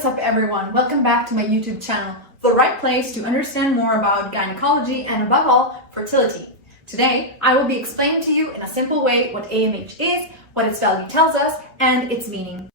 What's up everyone? Welcome back to my YouTube channel, the right place to understand more about gynecology and above all, fertility. Today, I will be explaining to you in a simple way what AMH is, what its value tells us, and its meaning.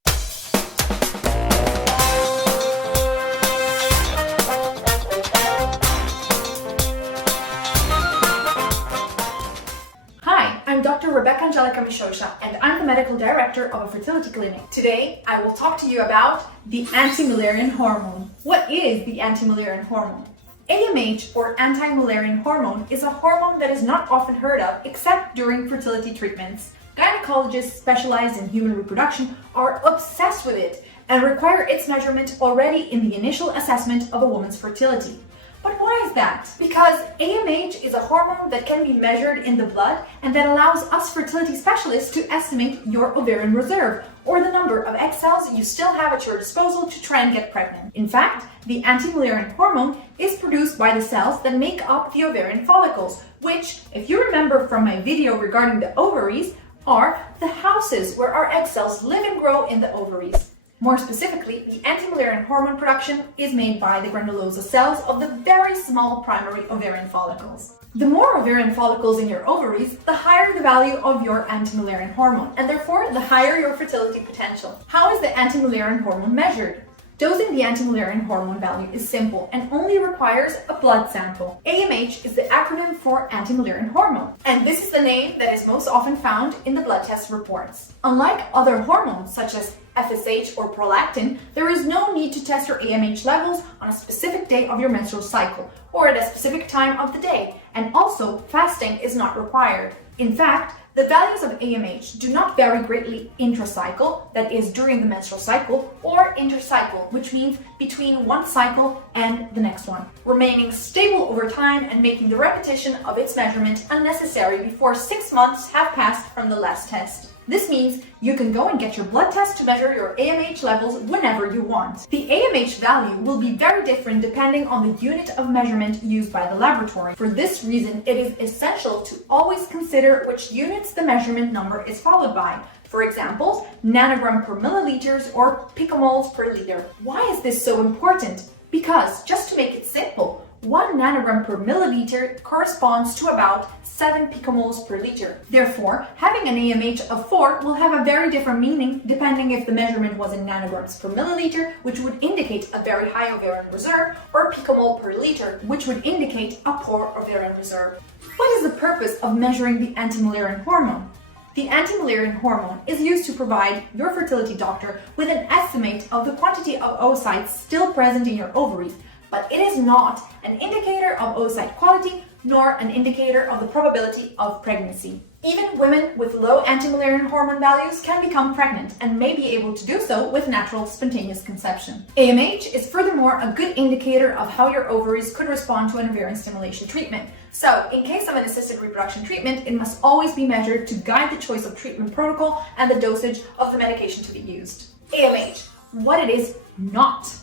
I'm Dr. Rebecca Angelica Mishosha, and I'm the medical director of a fertility clinic. Today, I will talk to you about the anti-Müllerian hormone. What is the anti-Müllerian hormone? AMH, or anti-Müllerian hormone, is a hormone that is not often heard of except during fertility treatments. Gynecologists specialized in human reproduction are obsessed with it and require its measurement already in the initial assessment of a woman's fertility. But why is that? Because AMH is a hormone that can be measured in the blood and that allows us fertility specialists to estimate your ovarian reserve, or the number of egg cells you still have at your disposal to try and get pregnant. In fact, the anti-Müllerian hormone is produced by the cells that make up the ovarian follicles, which, if you remember from my video regarding the ovaries, are the houses where our egg cells live and grow in the ovaries. More specifically, the anti-Müllerian hormone production is made by the granulosa cells of the very small primary ovarian follicles. The more ovarian follicles in your ovaries, the higher the value of your anti-Müllerian hormone, and therefore the higher your fertility potential. How is the anti-Müllerian hormone measured? Dosing the anti-Müllerian hormone value is simple and only requires a blood sample. AMH is the acronym for anti-Müllerian hormone, and this is the name that is most often found in the blood test reports. Unlike other hormones such as FSH or prolactin, there is no need to test your AMH levels on a specific day of your menstrual cycle or at a specific time of the day, and also fasting is not required. In fact, the values of AMH do not vary greatly intracycle, that is during the menstrual cycle, or intercycle, which means between one cycle and the next one, remaining stable over time and making the repetition of its measurement unnecessary before 6 months have passed from the last test. This means you can go and get your blood test to measure your AMH levels whenever you want. The AMH value will be very different depending on the unit of measurement used by the laboratory. For this reason, it is essential to always consider which units the measurement number is followed by. For example, nanogram per milliliters or picomoles per liter. Why is this so important? Because, just to make it simple, 1 nanogram per milliliter corresponds to about 7 picomoles per liter. Therefore, having an AMH of 4 will have a very different meaning depending if the measurement was in nanograms per milliliter, which would indicate a very high ovarian reserve, or picomole per liter, which would indicate a poor ovarian reserve. What is the purpose of measuring the anti-Müllerian hormone? The anti-Müllerian hormone is used to provide your fertility doctor with an estimate of the quantity of oocytes still present in your ovaries, but it is not an indicator of oocyte quality nor an indicator of the probability of pregnancy. Even women with low anti-Müllerian hormone values can become pregnant and may be able to do so with natural spontaneous conception. AMH is furthermore a good indicator of how your ovaries could respond to an ovarian stimulation treatment. So, in case of an assisted reproduction treatment, it must always be measured to guide the choice of treatment protocol and the dosage of the medication to be used. AMH, what it is not.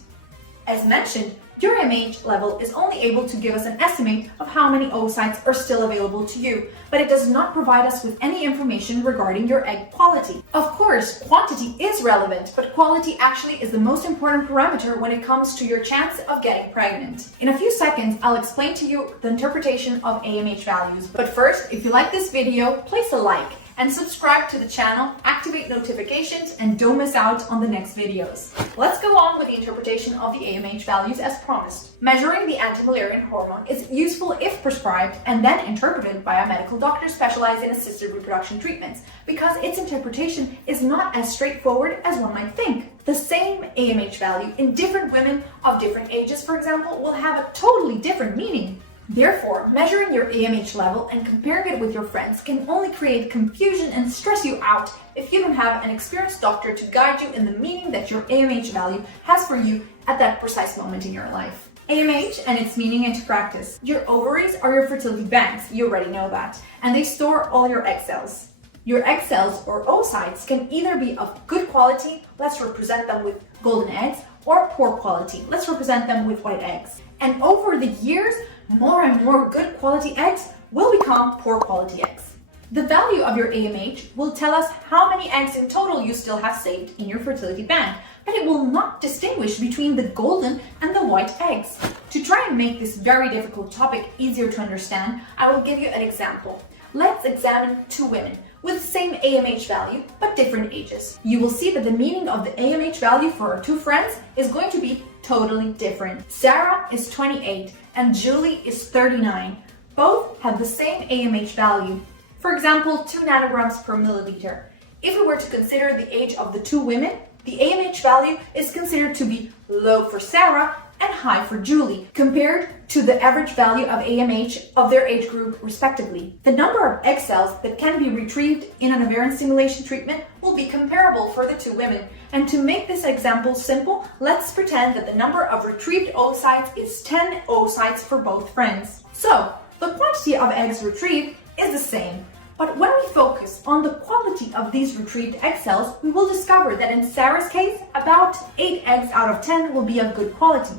As mentioned, your AMH level is only able to give us an estimate of how many oocytes are still available to you, but it does not provide us with any information regarding your egg quality. Of course, quantity is relevant, but quality actually is the most important parameter when it comes to your chance of getting pregnant. In a few seconds, I'll explain to you the interpretation of AMH values. But first, if you like this video, place a like and subscribe to the channel, activate notifications, and don't miss out on the next videos. Let's go on with the interpretation of the AMH values as promised. Measuring the anti-Müllerian hormone is useful if prescribed and then interpreted by a medical doctor specialized in assisted reproduction treatments, because its interpretation is not as straightforward as one might think. The same AMH value in different women of different ages, for example, will have a totally different meaning. Therefore, measuring your AMH level and comparing it with your friends can only create confusion and stress you out if you don't have an experienced doctor to guide you in the meaning that your AMH value has for you at that precise moment in your life. AMH and its meaning into practice. Your ovaries are your fertility banks, you already know that, and they store all your egg cells. Your egg cells or oocytes can either be of good quality, let's represent them with golden eggs, or poor quality, let's represent them with white eggs. And over the years, more and more good quality eggs will become poor quality eggs. The value of your AMH will tell us how many eggs in total you still have saved in your fertility bank, but it will not distinguish between the golden and the white eggs. To try and make this very difficult topic easier to understand, I will give you an example. Let's examine two women with the same AMH value but different ages. You will see that the meaning of the AMH value for our two friends is going to be totally different. Sarah is 28 and Julie is 39. Both have the same AMH value. For example, 2 nanograms per milliliter. If we were to consider the age of the two women, the AMH value is considered to be low for Sarah and high for Julie, compared to the average value of AMH of their age group respectively. The number of egg cells that can be retrieved in an ovarian stimulation treatment will be comparable for the two women. And to make this example simple, let's pretend that the number of retrieved oocytes is 10 oocytes for both friends. So, the quantity of eggs retrieved is the same. But when we focus on the quality of these retrieved egg cells, we will discover that in Sarah's case, about 8 eggs out of 10 will be of good quality.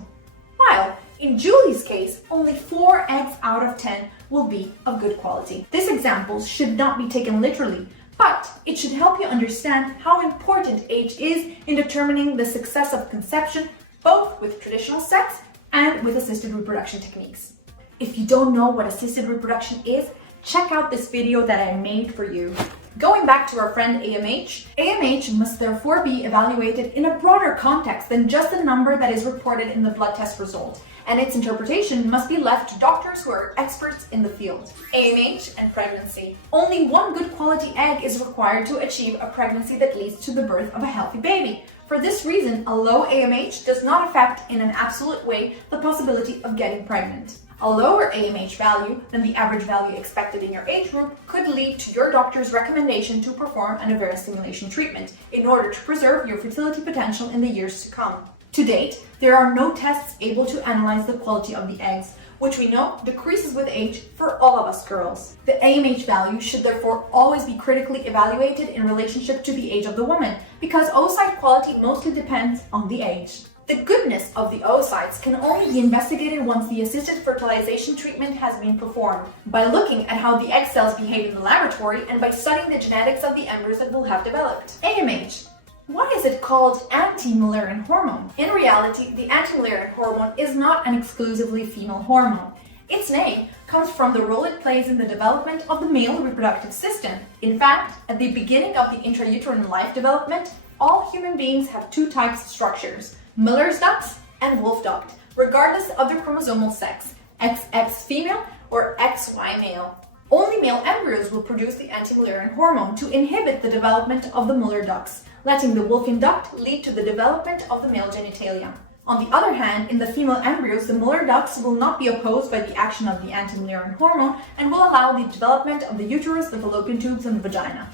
While in Julie's case, only 4 eggs out of 10 will be of good quality. This example should not be taken literally, but it should help you understand how important age is in determining the success of conception, both with traditional sex and with assisted reproduction techniques. If you don't know what assisted reproduction is, check out this video that I made for you. Going back to our friend AMH, AMH must therefore be evaluated in a broader context than just the number that is reported in the blood test result, and its interpretation must be left to doctors who are experts in the field. AMH and pregnancy. Only one good quality egg is required to achieve a pregnancy that leads to the birth of a healthy baby. For this reason, a low AMH does not affect in an absolute way the possibility of getting pregnant. A lower AMH value than the average value expected in your age group could lead to your doctor's recommendation to perform an ovarian stimulation treatment in order to preserve your fertility potential in the years to come. To date, there are no tests able to analyze the quality of the eggs, which we know decreases with age for all of us girls. The AMH value should therefore always be critically evaluated in relationship to the age of the woman, because oocyte quality mostly depends on the age. The goodness of the oocytes can only be investigated once the assisted fertilization treatment has been performed, by looking at how the egg cells behave in the laboratory and by studying the genetics of the embryos that will have developed. AMH. Why is it called anti-Müllerian hormone? In reality, the anti-Müllerian hormone is not an exclusively female hormone. Its name comes from the role it plays in the development of the male reproductive system. In fact, at the beginning of the intrauterine life development, all human beings have 2 types of structures: Müller's ducts and Wolff duct, regardless of their chromosomal sex, XX female or XY male. Only male embryos will produce the anti-Müllerian hormone to inhibit the development of the Müller ducts, letting the Wolffian duct lead to the development of the male genitalia. On the other hand, in the female embryos, the Müller ducts will not be opposed by the action of the anti-Müllerian hormone and will allow the development of the uterus, the fallopian tubes, and the vagina.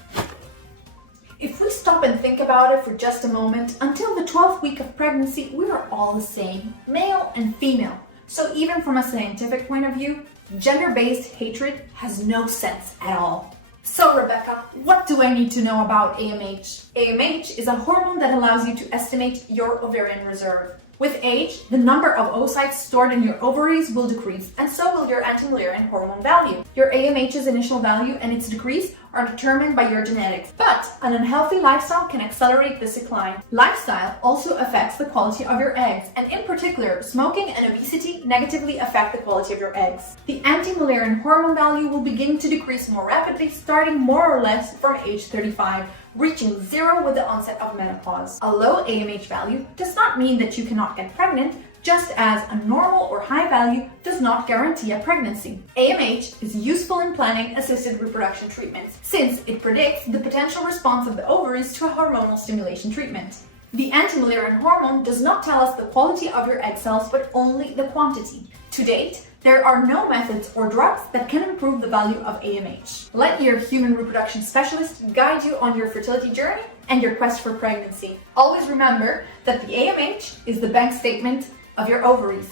If we stop and think about it for just a moment, until the 12th week of pregnancy, we are all the same, male and female. So even from a scientific point of view, gender-based hatred has no sense at all. So Rebecca, what do I need to know about AMH? AMH is a hormone that allows you to estimate your ovarian reserve. With age, the number of oocytes stored in your ovaries will decrease, and so will your anti-Müllerian hormone value. Your AMH's initial value and its decrease are determined by your genetics, but an unhealthy lifestyle can accelerate this decline. Lifestyle also affects the quality of your eggs, and in particular, smoking and obesity negatively affect the quality of your eggs. The anti-Müllerian hormone value will begin to decrease more rapidly, starting more or less from age 35. Reaching 0 with the onset of menopause. A low AMH value does not mean that you cannot get pregnant, just as a normal or high value does not guarantee a pregnancy. AMH is useful in planning assisted reproduction treatments, since it predicts the potential response of the ovaries to a hormonal stimulation treatment. The anti-Müllerian hormone does not tell us the quality of your egg cells, but only the quantity. To date, there are no methods or drugs that can improve the value of AMH. Let your human reproduction specialist guide you on your fertility journey and your quest for pregnancy. Always remember that the AMH is the bank statement of your ovaries.